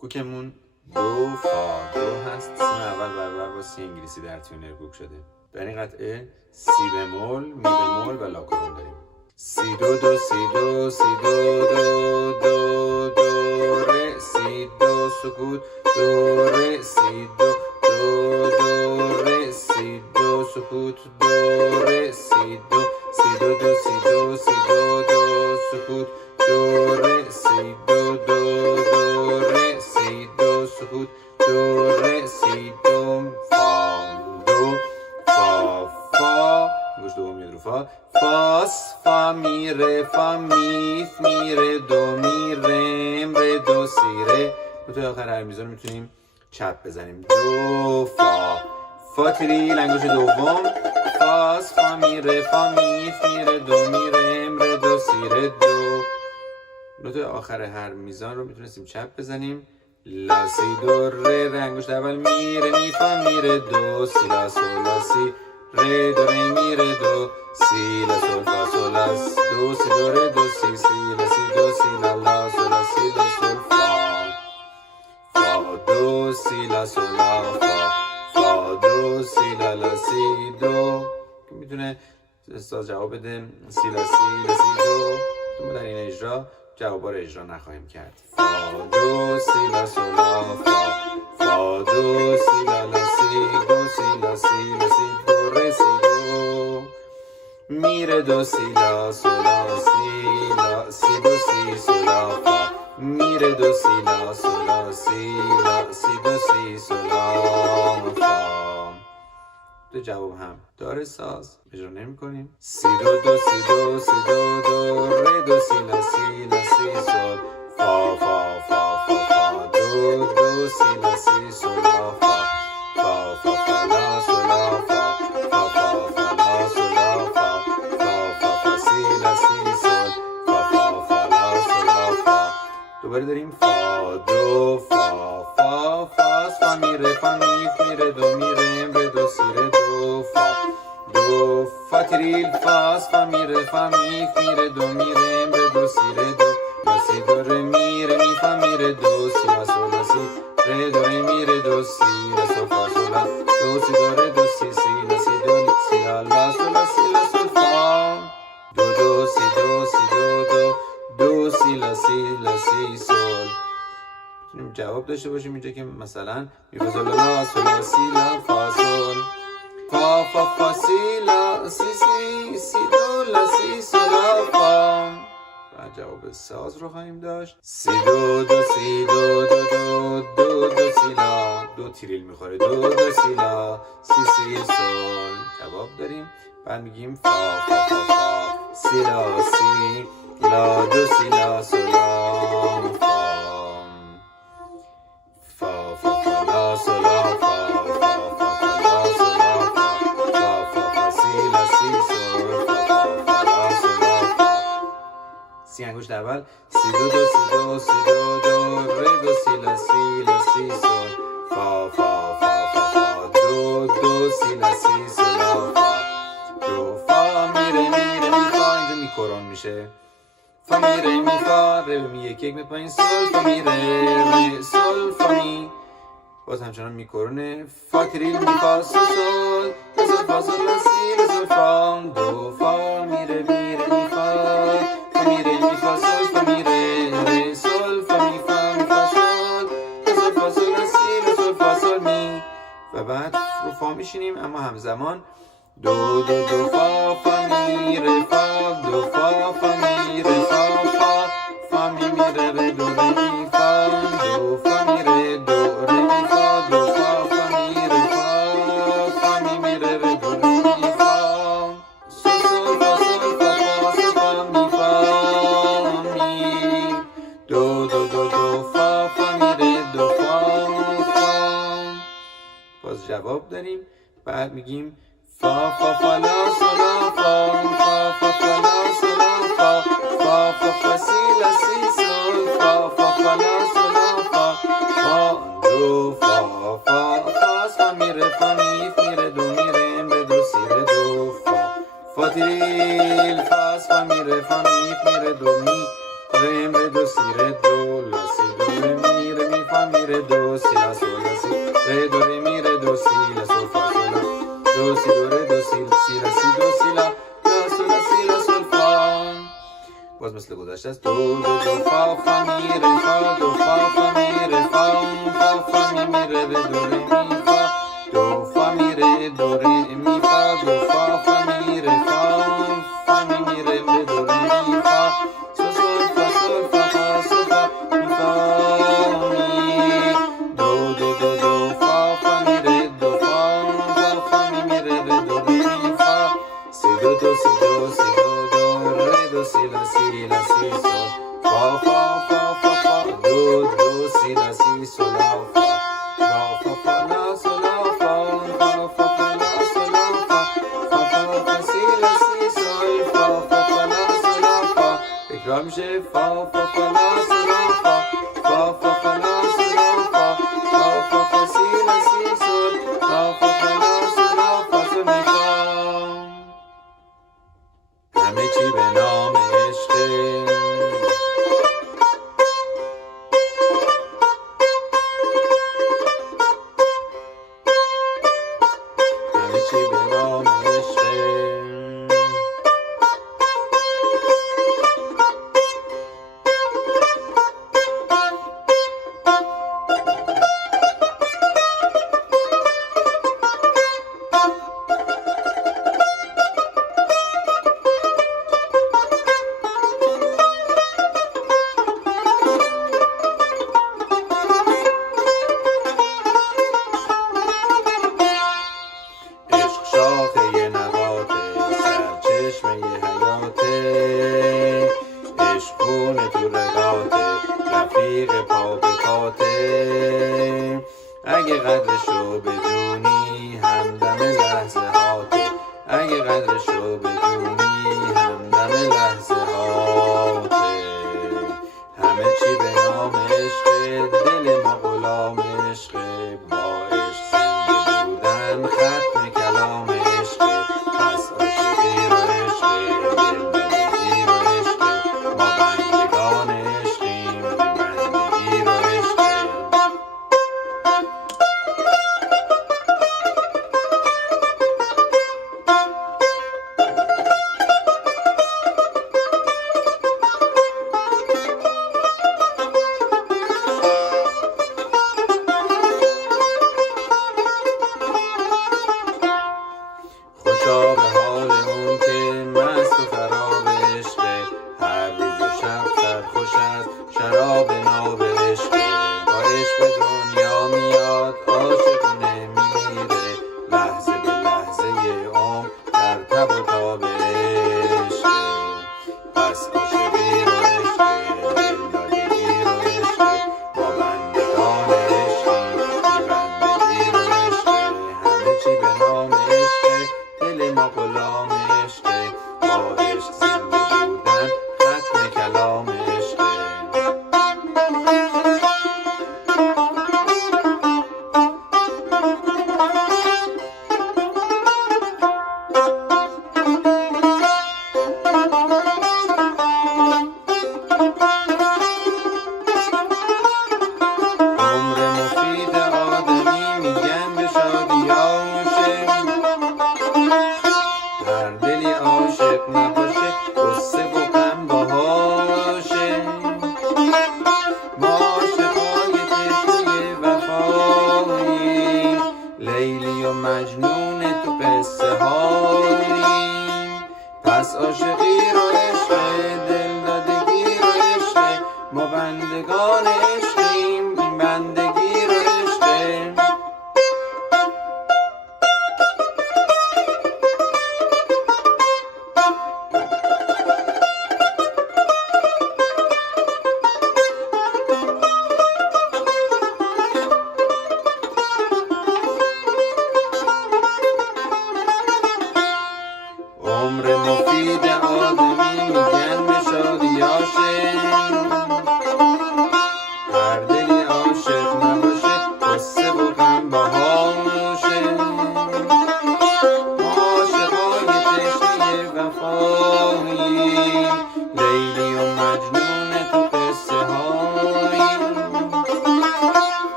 کوکمون دو فا دو هست. سیم اول برابر با سی انگلیسی در تیونر کوک شده. در این قطعه سی بمول، می بمول و لا کارون داریم. سی دو دو سی دو سی دو دو دو دو ره سی دو سکوت دو ره سی دو دو دو ره سی دو سکوت دو ره سی دو سی دو دو سی دو سی دو دو سکوت دو ره سی دو دو دو ره سی دو سکوت دو ره سی دو فا دو فا فا گوش دوم میاد رو فا فاس فا می ره فا می ره دو می رم ره دو سی ره. تو آخر هر میزان میتونیم چپ بزنیم. دو فا فا تریل انگشت دوم فاس فا می ره فا می ره دو می رم ره دو سی ره دو. نوت آخر هر میزان رو میتونستیم چپ بزنیم. لا سی دو ره انگشت اول می ره می فا می ره دو سی لا سول لا سی ره دو ره می ره دو سی لا سول فا سول لا دو سی دو ره دو سی سی لا سی دو سی لا لا سول لا سی لا سول فا فا دو سی لا سول لا فا فا دو سی لا لا سی دو که میتونه استاد جواب بده سی لا سی دو. در این اجرا جوابا رو اجرا نخواهیم کرد. فا دو سی لا سول لا فا فا دو سی لا لا سی دو سی لا سی دو ره سی دو می ره دو سی لا سول لا سی دو سی سول لا فا می ره دو سی لا سول لا سی دو سی سول لا فا. دو جواب هم داره ساز اجرا نمی کنیم. سی دو دو سی دو سی دو دو ره دو سی لا سی سول فا فا فا فا فا دو دو سی لا سی سول لا فا فا فا فا لا سول لا فا فا فا فا لا سول لا فا فا فا فا سی لا سی سول فا فا فا لا سول لا فا. دوباره داریم فا دو فا فا فاس فا می ره فا می ره دو می رم ره دو سی ره دو فا دو فا تریل فاس فا می ره فا می ره دو می رم ره دو سی ره دو لا سی دو ره می فا می ره دو سی لا سول لا سی ره دو ره می ره دو سی لا سول فا سول لا دو سی دو ره دو سی سی لا سی دو سی لا لا سول لا سی لا سول فا دو دو سی دو سی دو دو دو سی لا سی سول. میتونیم جواب داشته باشیم اینجا که مثلا می فا سول لا سول لا سی لا فا سول فا فا فا سی لا سی دو لا سی سول لا فا. و جواب ساز رو خواهیم داشت. سی دو دو سی دو دو دو دو دو سی لا دو تریل میخوره دو دو سی لا سی سول جواب داریم. بعد میگیم فا فا فا فا سی لا سی لا دو سی لا سول لا فا فا فا فا لا سول لا فا فا فا فا لا سول لا فا فا فا فا سی لا سی سول فا فا فا لا سول لا فا. سی انگشت اول سی دو دو سی دو سی دو دو ره دو سی لا سی سول فا فا فا فا فا دو دو سی لا سی سول لا فا دو فا می ره می فا اینجا می کرون میشه. فا می ره می فا ره می یک یک می پایین سول فا می ره سول فا می باز همچنان می کرونه. فا تریل می فا سول سول فا سول لا سی سول فا دو فا می ره می فا فا می ره می فا سول فا می ره سول فا می فا سول فا سول لا سی سول فا سول می. و بعد رو فا میشینیم اما همزمان دو دو دو فا فا می ره فا دو فا فا می ره فا فا فا می ره ره دو ره می فا دو فا می ره دو ره می فا دو فا فا می ره فا فا می ره ره دو ره می فا سول فا سول فا می فا می دو دو دو دو فا فا می ره دو فا فا. باز جواب داریم. بعد میگیم فا فا فا لا سول لا فا فا فا فا لا سول لا فا فا فا فا سی لا سی سول فا فا فا لا سول لا فا فا دو فا فا فاس فا می ره فا می ره دو می رم ره دو سی ره دو فا فا تریل فاس فا می ره فا می ره دو می رم ره دو سی ره دو لا سی دو ره می فا می دو سی لا سول لا سی ری دو ری می ری دو سی لا سول فا سول لا دو سی دو ری دو سی لا سی دو سی لا لا سول لا سی لا سول فا. باز مثل گذشته است. دو دو دو فا فا می ری فا دو فا فا می ری فا فا فا می می ری دو ری می فا دو فا می ری دو ری می فا دو فا فا می ری فا فا می می ری دو ری می فا سول فا سول فا فا سول فا می فا می دو دو دو دو فا فا می ری دو فا فا فا می می ری دو ری می فا سی دو دو سی دو سی دو دو ری دو سی لا سی لا سی سول فا فا فا فا فا دو دو سی لا سی سول لا فا فا فا فا لا سول لا فا فا فا فا لا سول لا فا فا فا فا سی لا سی سول فا فا فا لا سول لا فا. تکرار میشه فا فا فا لا سول لا فا فا فا فا لا سول لا فا فا فا فا سی لا سی سول فا فا فا لا سول لا فا سول می فا. همه چی به نام عشقه همه چی به نام عشقه عشق شاخه نباته سرچشمه حیاته عشق خونه تو رگاته رفیق پا به پاته اگه قدرشو بدونی همدم لحظه هاته اگه قدرشو بدونی همدم لحظه هاته. همه چی به نام عشق دل ما غلام عشق با عشق زنده بودن ختم کلام عشق پس عاشقی رو عشق دلبندگی رو عشق ما بندگان عشقیم بندگی رو عشق.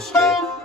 عشق